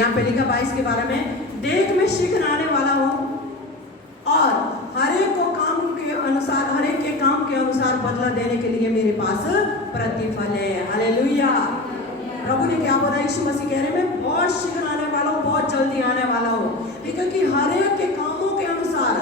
यहाँ पे लिखा 22 के बारे में, देख मैं शीघ्र आने वाला हूँ और हर एक को काम के अनुसार, हर एक के काम के अनुसार बदला देने के लिए मेरे पास प्रतिफल है। हालेलुया। प्रभु ने क्या बोला? यीशु मसीह कह रहे मैं बहुत शीघ्र आने वाला हूँ, बहुत जल्दी आने वाला हूँ, क्योंकि हर एक के कामों के अनुसार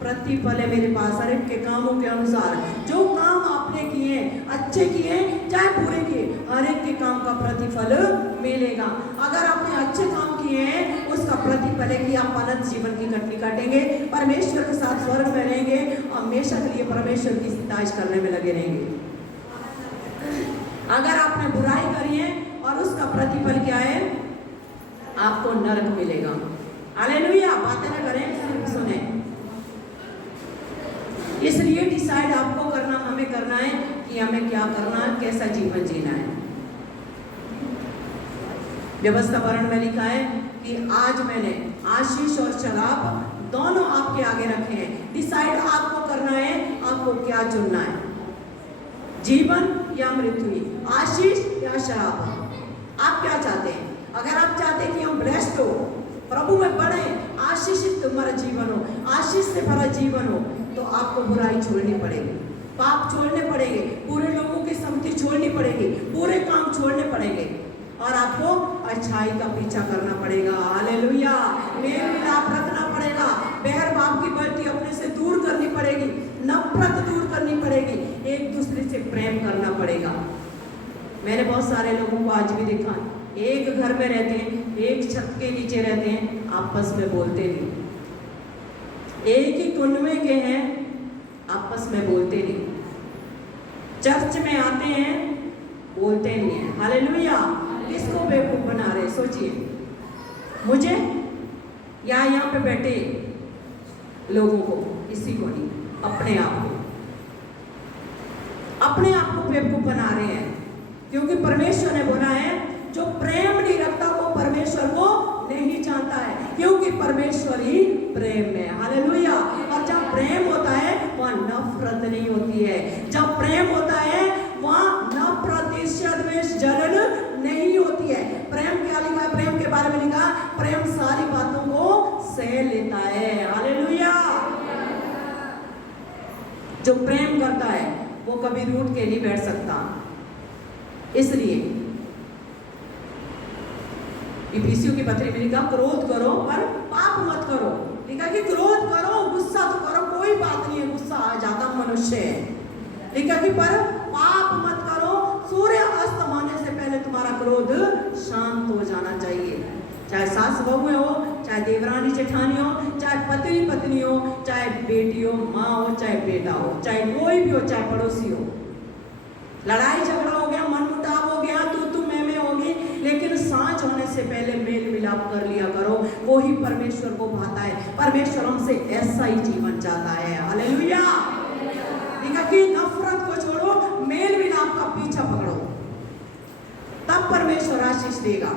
प्रतिफल है मेरे पास। हर एक के कामों के अनुसार जो काम आपने किए, अच्छे किए चाहे बुरे किए, हर एक के काम का प्रतिफल मिलेगा। अगर आपने अच्छे काम किए हैं उसका प्रतिफल है कि आप अनंत जीवन की कटनी काटेंगे, परमेश्वर के साथ स्वर्ग में रहेंगे, हमेशा के लिए परमेश्वर की सिताइश करने में लगे रहेंगे। अगर आपने बुराई करी है और उसका प्रतिफल क्या है? आपको नरक मिलेगा। हालेलुया। बातें ना करें, सिर्फ सुने। इसलिए डिसाइड आपको करना, हमें करना है कि हमें क्या करना है, कैसा जीवन जीना है। व्यवस्था वर्ण में लिखा है कि आज मैंने आशीष और शराब दोनों आपके आगे रखे हैं। डिसाइड आपको करना है, आपको क्या चुनना है, जीवन या मृत्यु, आशीष या शराब। आप क्या चाहते हैं? अगर आप चाहते हैं कि हम ब्लेस्ड हो, प्रभु में बढ़े, आशीषित तुम्हारा जीवन हो, आशीष से भरा जीवन हो, तो आपको बुराई छोड़नी पड़ेगी, पाप छोड़ने पड़ेंगे, बुरे लोगों की संगति छोड़नी पड़ेगी, बुरे काम छोड़ने पड़ेंगे और आपको अच्छाई का पीछा करना पड़ेगा। हालेलुया। मेल मिलाप रखना पड़ेगा, बैर बाप की बढ़ती अपने से दूर करनी पड़ेगी, नफरत दूर करनी पड़ेगी, एक दूसरे से प्रेम करना पड़ेगा। मैंने बहुत सारे लोगों को आज भी देखा, एक घर में रहते हैं, एक छत के नीचे रहते हैं, आपस में बोलते नहीं, एक ही कुंडे के हैं, आपस में बोलते नहीं, चर्च में आते हैं, बोलते नहीं है। हालेलुया। किसको बेवकूफ बना रहे? सोचिए, मुझे या यहाँ पे बैठे लोगों को, किसी को नहीं, अपने आप को, अपने आप को बेवकूफ बना रहे हैं, क्योंकि परमेश्वर ने बोला है जो प्रेम नहीं रखता वो परमेश्वर को नहीं जानता है, क्योंकि परमेश्वर ही प्रेम है। हालेलुया। और जब प्रेम होता है वहाँ नफरत नहीं होती है, जब प्रेम होता है वहाँ नफरत, ईर्ष्या, द्वेष, जलन नहीं होती है। प्रेम क्या लिखा है? प्रेम के बारे में लिखा, प्रेम सारी बातों को सह लेता है। हालेलुया। जो प्रेम करता है वो कभी रूठ के नहीं बैठ सकता। इसलिए इफिसियों की पत्री में लिखा क्रोध करो पर पाप मत करो। लिखा कि क्रोध करो, गुस्सा तो करो, कोई बात नहीं है, गुस्सा आ जाता मनुष्य है। लिखा कि पर पाप मत करो, सूर्य अस्त होने से पहले तुम्हारा क्रोध शांत हो जाना चाहिए। चाहे सास बहू हो, चाहे देवरानी जेठानी हो, चाहे पति पत्नी हो, चाहे बेटी हो, माँ हो, चाहे बेटा हो, चाहे कोई भी हो, चाहे पड़ोसी हो। लड़ाई झगड़ा हो गया, मन मुटाव हो गया, तू मैं होगी, लेकिन सांझ होने से पहले मेल मिलाप कर लिया करो, वो ही परमेश्वर को भाता है। परमेश्वर हमसे ऐसा ही जीवन चाहता है। हालेलुया। कि नफरत को छोड़ो, मेल मिलाप का पीछा पकड़ो, तब परमेश्वर आशीष देगा,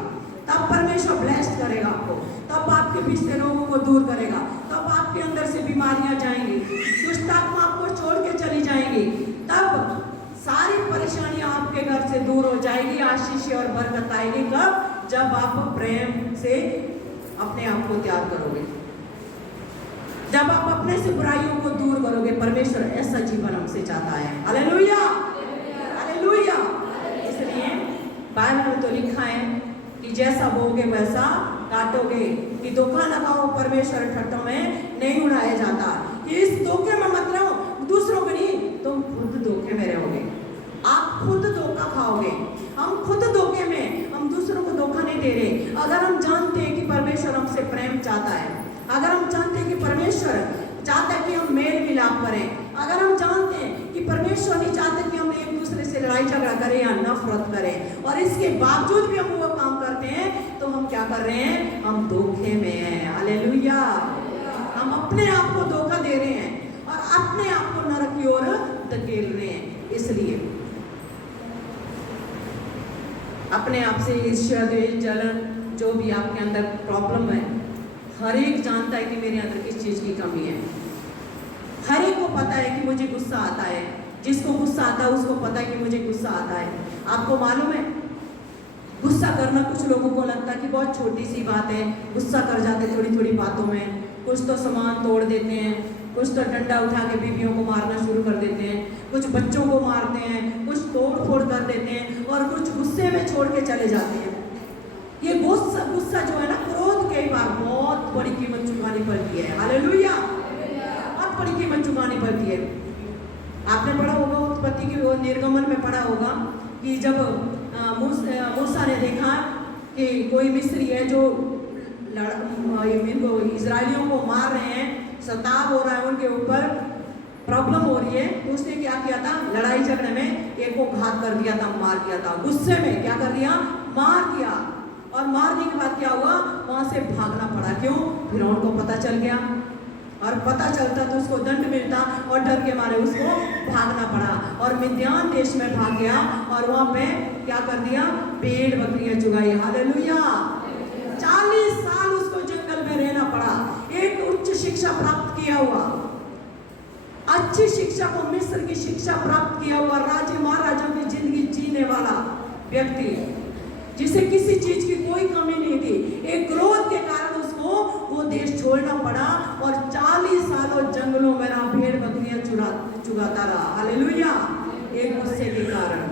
तब परमेश्वर ब्लेस्ड करेगा आपको, तब आपके बीच से लोगों को दूर करेगा, तब आपके अंदर से बीमारियां जाएंगी, दुष्ट आत्मा आपको छोड़ के चली जाएंगी, तब सारी परेशानियां आपके घर से दूर हो जाएगी, आशीष और बरकत आएगी। कब? जब आप प्रेम से अपने आप को त्याग करोगे, जब आप अपने से बुराइयों को दूर करोगे। परमेश्वर ऐसा जीवन हमसे चाहता है। Hallelujah, hallelujah. इसलिए बाइबल में तो लिखा है कि जैसा बोओगे वैसा काटोगे, कि धोखा लगाओ, परमेश्वर ठट्ठों में नहीं उड़ाया जाता। कि इस धोखे में मत रहो, दूसरों को नहीं, तुम खुद धोखे में रहोगे, आप खुद धोखा खाओगे। हम खुद धोखे में, हम दूसरों को धोखा नहीं दे रहे। अगर हम जानते हैं कि परमेश्वर हमसे प्रेम चाहता है, अगर हम जानते हैं कि परमेश्वर चाहता है कि हम मेल मिलाप करें, अगर हम जानते हैं कि परमेश्वर नहीं चाहते कि हम एक दूसरे से लड़ाई झगड़ा करें या नफरत करें, और इसके बावजूद भी हम वो काम करते हैं, तो हम क्या कर रहे हैं? हम धोखे में हैं। हालेलुया। हम अपने आप को धोखा दे रहे हैं और अपने आप को नरक की ओर धकेल रहे हैं। इसलिए अपने आप से ईर्ष्या, द्वेष, जलन, जो भी आपके अंदर प्रॉब्लम है, हर एक जानता है कि मेरे अंदर किस चीज की कमी है। हर एक को पता है कि मुझे गुस्सा आता है, जिसको गुस्सा आता है उसको पता है कि मुझे गुस्सा आता है। आपको मालूम है गुस्सा गुस्सा करना कुछ लोगों को लगता है कि बहुत छोटी सी बात है, गुस्सा कर जाते थोड़ी थोड़ी बातों में। कुछ तो सामान तोड़ देते हैं, कुछ तो डंडा उठा के बीवियों को मारना शुरू कर देते हैं, कुछ बच्चों को मारते हैं, कुछ तोड़ फोड़ कर देते हैं और कुछ गुस्से में छोड़ के चले जाते हैं। ये गुस्सा जो है ना, क्रोध कई बार बहुत बड़ी कीमत चुकानी पड़ती है। हालेलुया, बहुत बड़ी कीमत चुकानी पड़ती है। आपने पढ़ा होगा उत्पत्ति की वो निर्गमन में पढ़ा होगा कि जब मूसा ने देखा कि कोई मिस्री है जो इनको इजरायलियों को मार रहे हैं, सताव हो रहा है उनके ऊपर, प्रॉब्लम हो रही है, तो उसने क्या किया था, लड़ाई झगड़े में एक को घात कर दिया था, मार दिया था। गुस्से में क्या कर दिया, मार दिया। और मारने के बाद क्या हुआ, वहां से भागना पड़ा। क्यों? फिरौन को पता चल गया, और पता चलता तो उसको दंड मिलता, और डर के मारे उसको भागना पड़ा और मिद्यान देश में भाग गया और वहां पे क्या कर दिया, भेड़ बकरियां चुगाई। हालेलुया, 40 साल उसको जंगल में रहना पड़ा। एक उच्च शिक्षा प्राप्त किया हुआ, अच्छी शिक्षा को, मिस्र की शिक्षा प्राप्त किया हुआ, राजे महाराजों की जिंदगी जीने वाला व्यक्ति, जिसे किसी चीज की कोई कमी नहीं थी, एक क्रोध के कारण उसको वो देश छोड़ना पड़ा और 40 सालों जंगलों में रहा, भेड़ बकरियां चुगाता रहा। हालेलुया, एक गुस्से के कारण।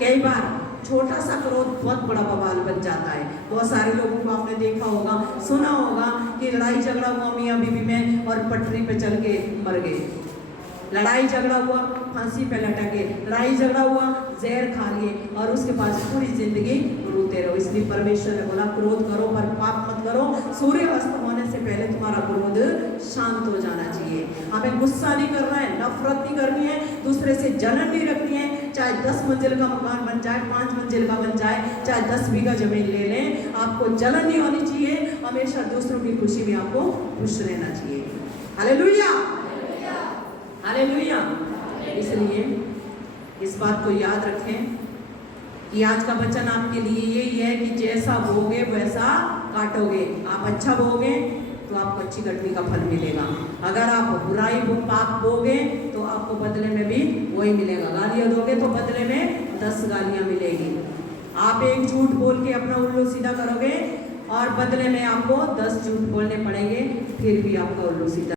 कई बार छोटा सा क्रोध बहुत बड़ा बवाल बन जाता है। बहुत सारे लोगों को आपने देखा होगा, सुना होगा कि लड़ाई झगड़ा हुआ मियाँ बीवी में और पटरी पे चल के मर गए। लड़ाई झगड़ा हुआ, फांसी पे लटके, लड़ाई झगड़ा हुआ, जहर खा लिए और उसके बाद पूरी जिंदगी रोते रहो। इसलिए परमेश्वर ने बोला क्रोध करो पर पाप मत करो, सूर्य अस्त होने से पहले तुम्हारा क्रोध शांत हो जाना चाहिए। हमें गुस्सा नहीं करना है, नफरत नहीं करनी है, दूसरे से जलन नहीं रखनी है। चाहे 10 मंजिल का मकान बन जाए, 5 मंजिल का बन जाए, चाहे 10 बीघा जमीन ले लें, आपको जलन नहीं होनी चाहिए। हमेशा दूसरों की खुशी में आपको खुश रहना चाहिए। Hallelujah, hallelujah. इसलिए इस बात को याद रखें कि आज का वचन आपके लिए यही है कि जैसा बोगे वैसा काटोगे। आप अच्छा बोगे तो आपको अच्छी कटनी का फल मिलेगा। अगर आप बुराई पाप बोगे तो आपको बदले में भी वही मिलेगा। गालियां दोगे तो बदले में 10 गालियां मिलेगी। आप एक झूठ बोल के अपना उल्लू सीधा करोगे और बदले में आपको 10 झूठ बोलने पड़ेंगे, फिर भी आपका उल्लू सीधा